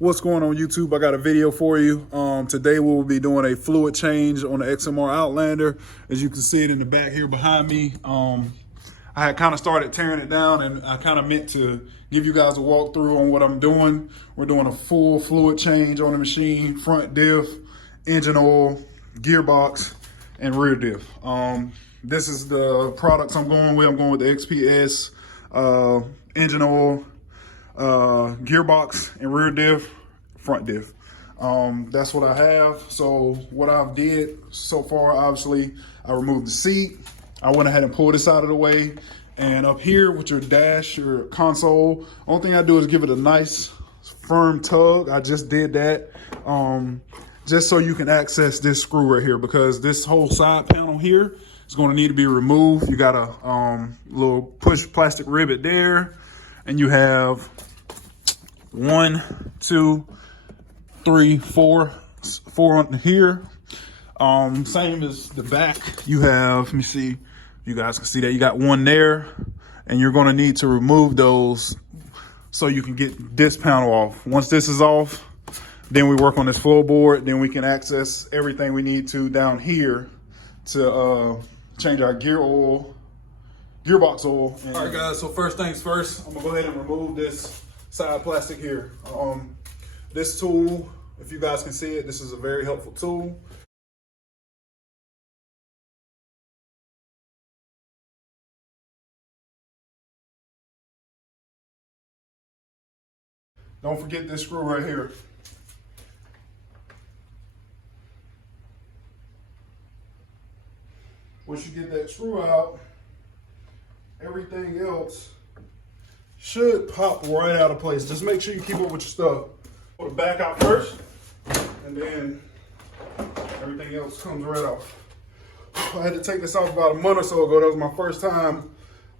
What's going on YouTube? I got a video for you. Today we'll be doing a fluid change on the XMR Outlander. As you can see it in the back here behind me. I had kind of started tearing it down, and I kind of meant to give you guys a walkthrough on what I'm doing. We're doing a full fluid change on the machine: front diff, engine oil, gearbox, and rear diff. This is the products I'm going with. I'm going with the XPS, engine oil, gearbox and rear diff, front diff. That's what I have. So what I've did so far, obviously, I removed the seat. I went ahead and pulled this out of the way. And up here with your dash, your console, only thing I do is give it a nice firm tug. I just did that just so you can access this screw right here, because this whole side panel here is going to need to be removed. You got a little push plastic rivet there, and you have 1, 2, 3, 4 on here. Same as the back. You have, let me see, you guys can see that you got one there, and you're going to need to remove those so you can get this panel off. Once this is off, then we work on this floorboard. Then we can access everything we need to down here to change our gearbox oil. All right, guys. So first things first, I'm gonna go ahead and remove this side plastic here. This tool, if you guys can see it, this is a very helpful tool. Don't forget this screw right here. Once you get that screw out, everything else should pop right out of place. Just make sure you keep up with your stuff. Put the back out first, and then everything else comes right off. I had to take this off about a month or so ago. That was my first time.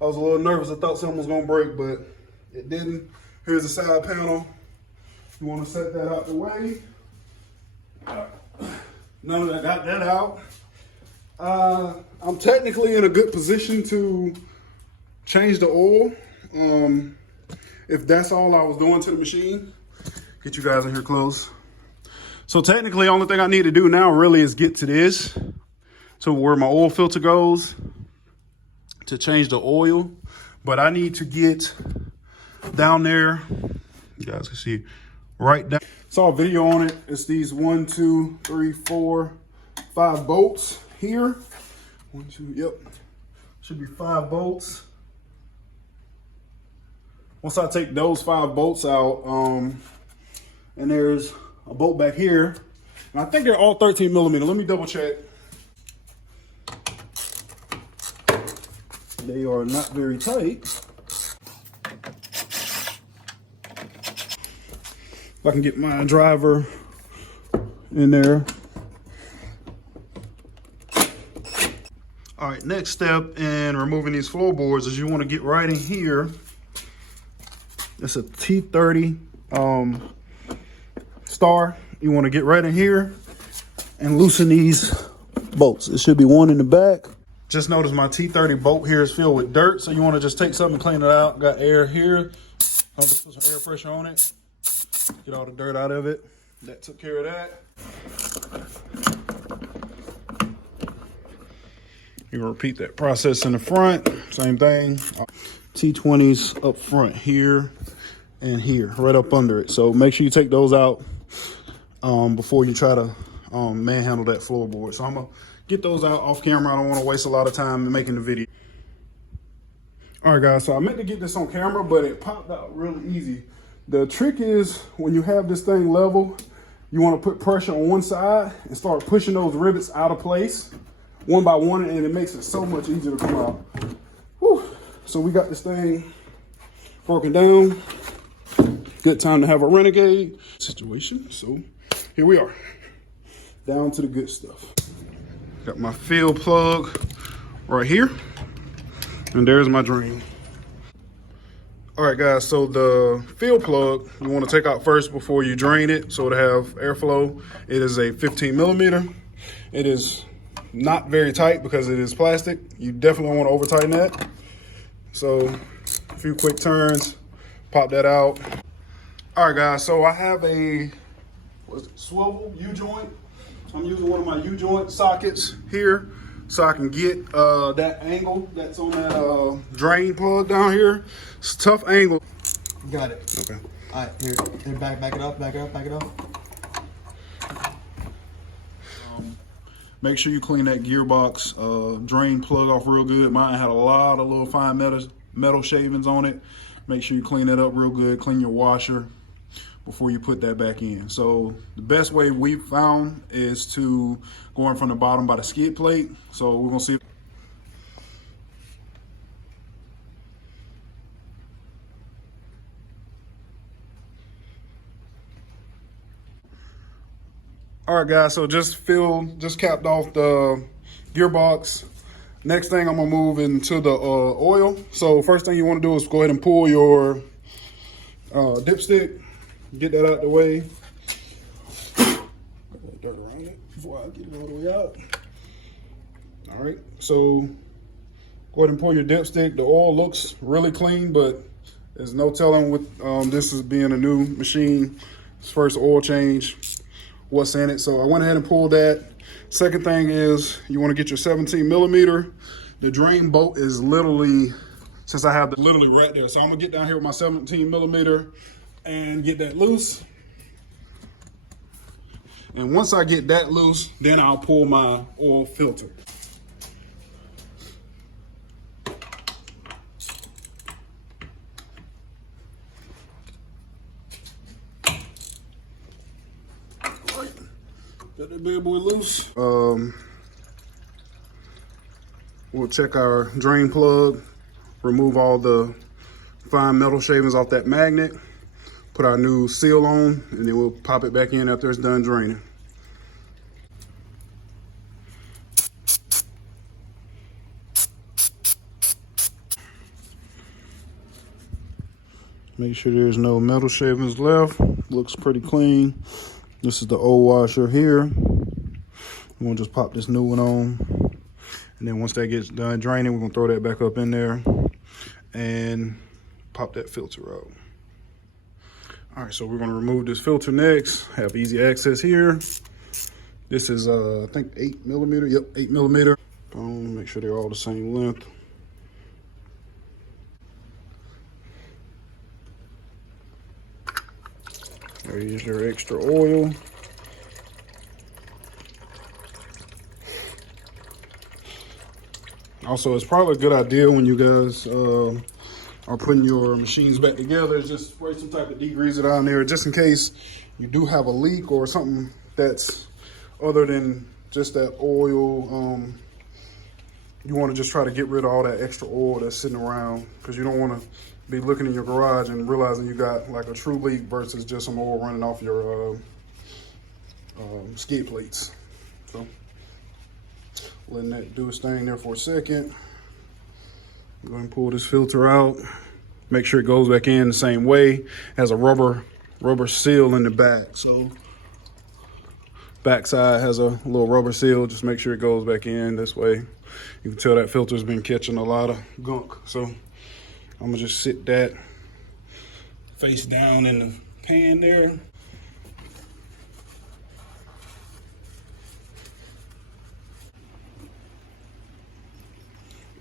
I was a little nervous. I thought something was gonna break, but it didn't. Here's the side panel. You wanna set that out the way. Now that I got that out, I'm technically in a good position to change the oil. If that's all I was doing to the machine. Get you guys in here close. So technically, the only thing I need to do now really is get to this, to where my oil filter goes, to change the oil. But I need to get down there. You guys can see right down. Saw a video on it. It's these 1, 2, 3, 4, 5 bolts here. 1, 2, yep. Should be 5 bolts. Once I take those 5 bolts out, and there's a bolt back here, and I think they're all 13 millimeter. Let me double check. They are not very tight. If I can get my driver in there. All right, next step in removing these floorboards is you want to get right in here. It's a T30 star. You want to get right in here and loosen these bolts. It should be one in the back. Just notice my T30 bolt here is filled with dirt, so you want to just take something and clean it out. Got air here. I'll just put some air pressure on it. Get all the dirt out of it. That took care of that. You repeat that process in the front. Same thing. T20s up front here and here, right up under it. So make sure you take those out before you try to manhandle that floorboard. So I'm gonna get those out off camera. I don't want to waste a lot of time in making the video. All right, guys. So I meant to get this on camera, but it popped out really easy. The trick is when you have this thing level, you want to put pressure on one side and start pushing those rivets out of place one by one, and it makes it so much easier to come out. Whew. So we got this thing broken down. Good time to have a renegade situation. So here we are, down to the good stuff. Got my fill plug right here, and there's my drain. All right, guys, so the fill plug you want to take out first before you drain it, so to have airflow. It is a 15 millimeter. It is not very tight because it is plastic. You definitely want to over tighten that. So a few quick turns, pop that out. All right, guys, so I have a swivel U-joint. I'm using one of my U-joint sockets here so I can get that angle that's on that drain plug down here. It's a tough angle. Got it. Okay. All right, here, back it up. Make sure you clean that gearbox drain plug off real good. Mine had a lot of little fine metal shavings on it. Make sure you clean that up real good. Clean your washer before you put that back in. So the best way we've found is to go in from the bottom by the skid plate. So we're gonna see. All right, guys, so just capped off the gearbox. Next thing, I'm gonna move into the oil. So first thing you wanna do is go ahead and pull your dipstick. Get that out the way. Put dirt around it before I get it all the way out. All right, so go ahead and pull your dipstick. The oil looks really clean, but there's no telling with this is being a new machine. It's first oil change, what's in it. So I went ahead and pulled that. Second thing is you want to get your 17 millimeter. The drain bolt is literally, since I have literally right there. So I'm gonna get down here with my 17 millimeter and get that loose. And once I get that loose, then I'll pull my oil filter. All right, got that bad boy loose. We'll check our drain plug, remove all the fine metal shavings off that magnet, put our new seal on, and then we'll pop it back in after it's done draining. Make sure there's no metal shavings left. Looks pretty clean. This is the old washer here. I'm gonna just pop this new one on. And then once that gets done draining, we're gonna throw that back up in there and pop that filter out. All right, so we're gonna remove this filter next. Have easy access here. This is, I think 8 millimeter. Yep, 8 millimeter. Boom, make sure they're all the same length. There's your extra oil. Also, it's probably a good idea when you guys are putting your machines back together, is just spray some type of degreaser down there, just in case you do have a leak or something that's other than just that oil. You want to just try to get rid of all that extra oil that's sitting around, because you don't want to be looking in your garage and realizing you got like a true leak versus just some oil running off your skid plates. So letting that do its thing there for a second. I'm going to pull this filter out. Make sure it goes back in the same way. It has a rubber seal in the back. So backside has a little rubber seal. Just make sure it goes back in this way. You can tell that filter's been catching a lot of gunk. So I'm gonna just sit that face down in the pan there.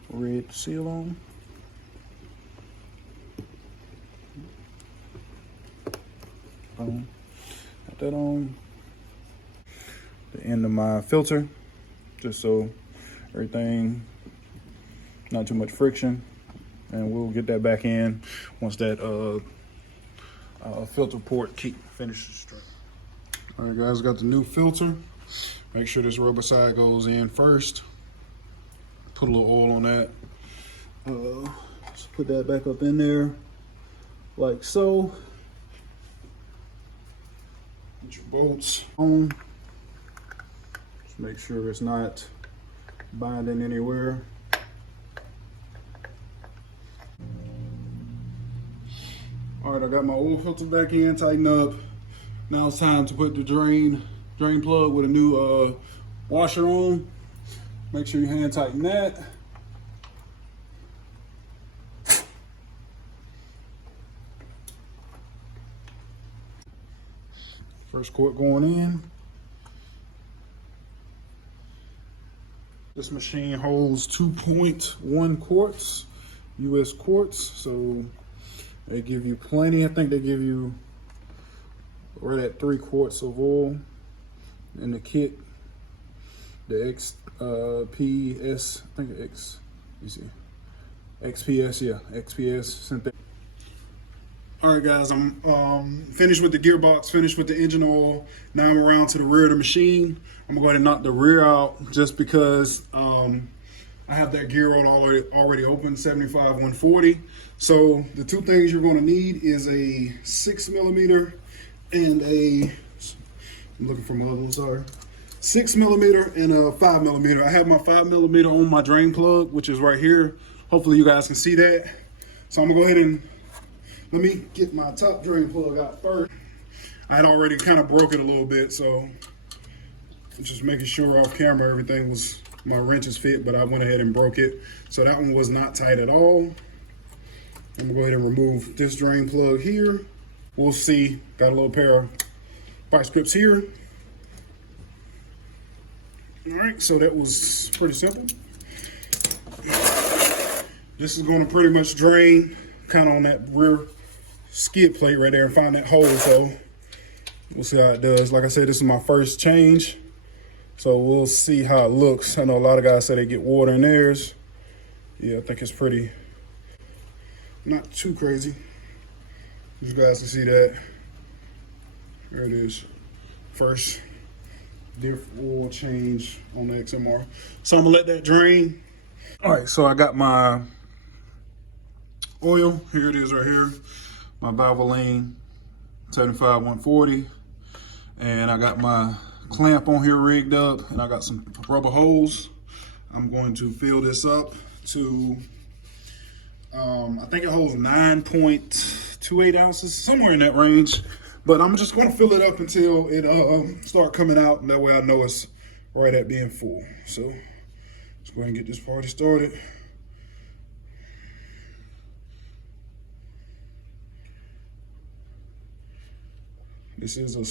Red seal on. Boom. Got that on. The end of my filter, just so everything, not too much friction. And we'll get that back in once that filter port finishes straight. All right, guys, got the new filter. Make sure this rubber side goes in first. Put a little oil on that. Just put that back up in there, like so. Get your bolts on. Just make sure it's not binding anywhere. All right, I got my oil filter back in, tighten up. Now it's time to put the drain plug with a new washer on. Make sure you hand tighten that. First quart going in. This machine holds 2.1 quarts, US quarts, so they give you plenty. I think they give you right at 3 quarts of oil in the kit. The XPS, I think X, let me see, XPS, yeah, XPS synthetic. All right, guys, I'm finished with the gearbox, finished with the engine oil. Now I'm around to the rear of the machine. I'm gonna go ahead and knock the rear out just because I have that gear oil already open, 75-140. So the two things you're gonna need is a 6mm and I'm looking for my other, sorry. 6mm and a 5mm. I have my 5mm on my drain plug, which is right here. Hopefully you guys can see that. So I'm gonna go ahead and let me get my top drain plug out first. I had already kind of broke it a little bit, so just making sure off camera everything was, my wrenches fit, but I went ahead and broke it. So that one was not tight at all. I'm gonna go ahead and remove this drain plug here. We'll see, got a little pair of vice grips here. All right, so that was pretty simple. This is gonna pretty much drain kind of on that rear skid plate right there and find that hole. So we'll see how it does. Like I said, this is my first change, so we'll see how it looks. I know a lot of guys say they get water in theirs. Yeah, I think it's pretty, not too crazy. You guys can see that. There it is. First Diff oil change on the XMR. So I'm gonna let that drain. All right, so I got my oil. Here it is right here. My Valvoline 75-140. And I got my clamp on here rigged up, and I got some rubber hose. I'm going to fill this up to, I think it holds 9.28 ounces, somewhere in that range. But I'm just gonna fill it up until it start coming out, and that way I know it's right at being full. So let's go ahead and get this party started. This is a,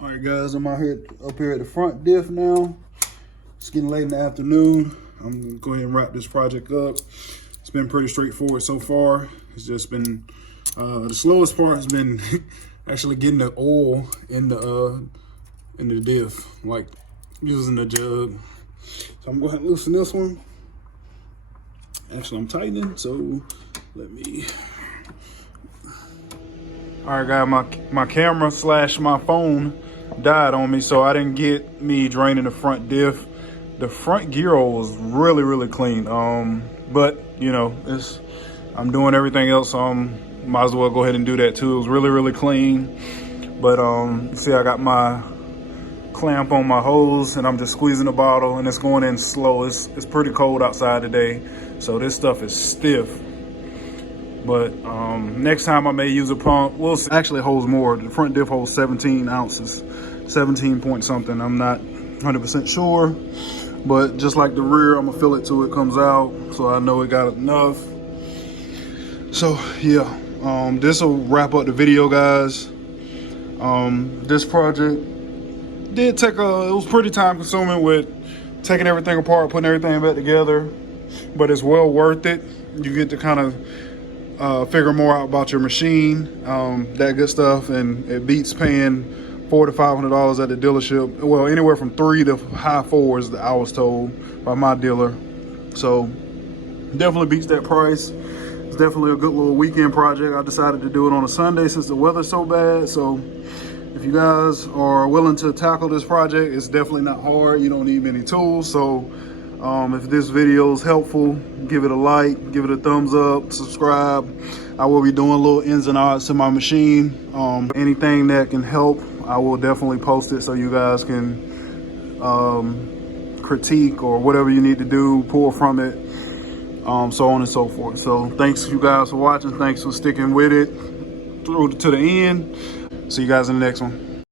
all right guys, I'm out here up here at the front diff now. It's getting late in the afternoon. I'm gonna go ahead and wrap this project up. It's been pretty straightforward so far. It's just been, the slowest part has been actually getting the oil in the diff, like using the jug. So I'm going to loosen this one. Actually, I'm tightening, so let me. All right, guys, my camera / my phone died on me, so I didn't get me draining the front diff. The front gear oil was really clean. But you know, I'm doing everything else, so might as well go ahead and do that too. It was really clean. But you see, I got my clamp on my hose, and I'm just squeezing the bottle, and it's going in slow. It's pretty cold outside today, so this stuff is stiff. But next time I may use a pump. We'll see. Actually, it holds more. The front diff holds 17 ounces, 17 point something. I'm not 100% sure, but just like the rear, I'm gonna fill it till it comes out, so I know it got enough. So yeah, this will wrap up the video, guys. This project did take it was pretty time consuming with taking everything apart, putting everything back together, but it's well worth it. You get to kind of figure more out about your machine, that good stuff, and it beats paying $400 to $500 at the dealership. Well, anywhere from 3 to high 4s that I was told by my dealer. So definitely beats that price. It's definitely a good little weekend project. I decided to do it on a Sunday since the weather's so bad. So if you guys are willing to tackle this project, it's definitely not hard. You don't need many tools. So if this video is helpful, give it a like, give it a thumbs up, subscribe. I will be doing little ins and outs to my machine. Anything that can help, I will definitely post it so you guys can critique or whatever you need to do, pull from it, so on and so forth. So thanks you guys for watching. Thanks for sticking with it through to the end. See you guys in the next one.